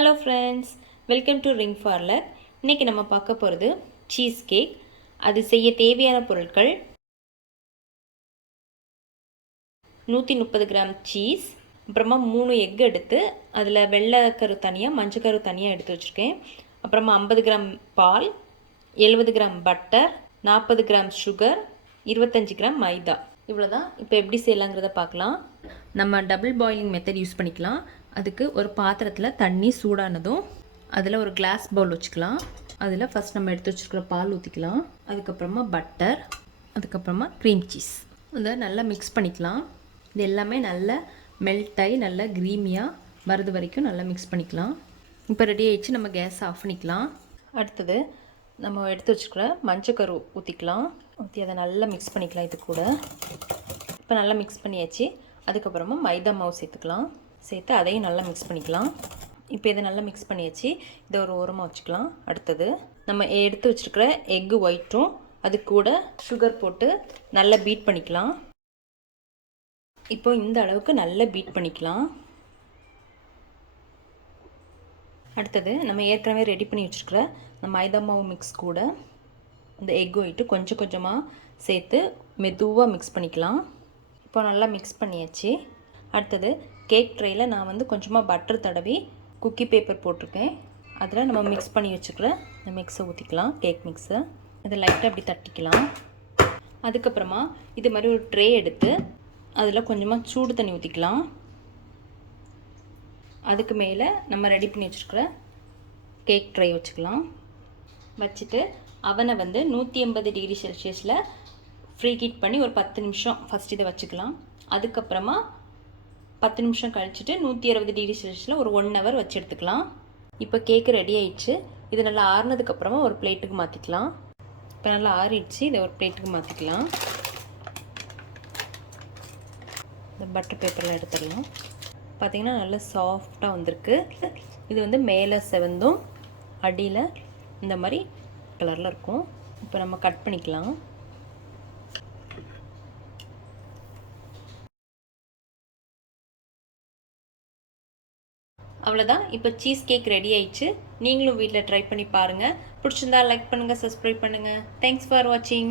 Hello friends, welcome to ring parlour. இன்றைக்கி நம்ம பார்க்க போகிறது சீஸ் கேக். அது செய்ய தேவையான பொருட்கள் 130 கிராம் சீஸ், அப்புறமா 3 எக் எடுத்து அதில் வெள்ளை கரு தனியாக மஞ்சள் கரு தனியாக எடுத்து வச்சுருக்கேன். அப்புறமா 50 கிராம் பால், 70 gram butter, 40 gram sugar, 25 gram maida. இவ்வளோதான். இப்போ எப்படி செய்யலாங்கிறத பார்க்கலாம். நம்ம டபுள் பாயிலிங் மெத்தட் யூஸ் பண்ணிக்கலாம். அதுக்கு ஒரு பாத்திரத்தில் தண்ணி சூடானதும் அதில் ஒரு கிளாஸ் பவுல் வச்சுக்கலாம். அதில் ஃபஸ்ட் நம்ம எடுத்து வச்சுருக்கிற பால் ஊற்றிக்கலாம். அதுக்கப்புறமா பட்டர், அதுக்கப்புறமா க்ரீம் சீஸ் அதை நல்லா மிக்ஸ் பண்ணிக்கலாம். இது எல்லாமே நல்லா மெல்ட் ஆகி நல்லா க்ரீமியாக வரது வரைக்கும் நல்லா மிக்ஸ் பண்ணிக்கலாம். இப்போ ரெடி ஆகிடுச்சு. நம்ம கேஸ் ஆஃப் பண்ணிக்கலாம். அடுத்தது நம்ம எடுத்து வச்சுருக்கிற மஞ்சக்கரு ஊற்றிக்கலாம். ஊற்றி அதை நல்லா மிக்ஸ் பண்ணிக்கலாம். இது கூட இப்போ நல்லா மிக்ஸ் பண்ணியாச்சு. அதுக்கப்புறமா மைதா மாவு சேர்த்துக்கலாம். சேர்த்து அதையும் நல்லா மிக்ஸ் பண்ணிக்கலாம். இப்போ இதை நல்லா மிக்ஸ் பண்ணியாச்சு. இதை ஒரு ஓரமாக வச்சுக்கலாம். அடுத்தது நம்ம எடுத்து வச்சுருக்கிற எக்கு ஒயிட்டும் அது கூட சுகர் போட்டு நல்லா பீட் பண்ணிக்கலாம். இப்போ இந்த அளவுக்கு நல்லா பீட் பண்ணிக்கலாம். அடுத்தது நம்ம ஏற்கனவே ரெடி பண்ணி வச்சுருக்கிற இந்த மைதா மாவு மிக்ஸ் கூட இந்த எக் ஒயிட்டு கொஞ்சம் கொஞ்சமாக சேர்த்து மெதுவாக மிக்ஸ் பண்ணிக்கலாம். இப்போ நல்லா மிக்ஸ் பண்ணியாச்சு. அடுத்தது கேக் ட்ரேயில் நான் வந்து கொஞ்சமாக பட்டர் தடவி குக்கி பேப்பர் போட்டிருக்கேன். அதில் நம்ம மிக்ஸ் பண்ணி வச்சுக்கிற இந்த மிக்ஸை ஊற்றிக்கலாம். கேக் மிக்ஸை இதை லைட்டாக அப்படி தட்டிக்கலாம். அதுக்கப்புறமா இது மாதிரி ஒரு ட்ரே எடுத்து அதில் கொஞ்சமாக சூடு தண்ணி ஊற்றிக்கலாம். அதுக்கு மேலே நம்ம ரெடி பண்ணி வச்சுருக்கிற கேக் ட்ரை வச்சுக்கலாம். வச்சுட்டு அவனை வந்து 180 டிகிரி செல்சியஸில் ஃப்ரீ ஹீட் பண்ணி ஒரு 10 நிமிஷம் ஃபஸ்ட் இதை வச்சுக்கலாம். அதுக்கப்புறமா 10 நிமிஷம் கழிச்சுட்டு 160 டிகிரி செல்சியஸில் ஒரு 1 ஹவர் வச்சு எடுத்துக்கலாம். இப்போ கேக்கு ரெடி ஆயிடுச்சு. இது நல்லா ஆறுனதுக்கப்புறமா ஒரு பிளேட்டுக்கு மாற்றிக்கலாம். இப்போ நல்லா ஆறிடுச்சு. இதை ஒரு பிளேட்டுக்கு மாற்றிக்கலாம். இந்த பட்டர் பேப்பரில் எடுத்துடலாம். பார்த்திங்கன்னா நல்லா சாஃப்டாக வந்திருக்கு. இது வந்து மேலே செவந்தும் அடியில் இந்த மாதிரி கலரில் இருக்கும். இப்போ நம்ம கட் பண்ணிக்கலாம். அவ்வளோதான். இப்போ சீஸ் கேக் ரெடி ஆயிடுச்சு. நீங்களும் வீட்டில் ட்ரை பண்ணி பாருங்கள். பிடிச்சிருந்தா லைக் பண்ணுங்கள், சப்ஸ்கிரைப் பண்ணுங்கள். தேங்க்ஸ் ஃபார் வாட்சிங்.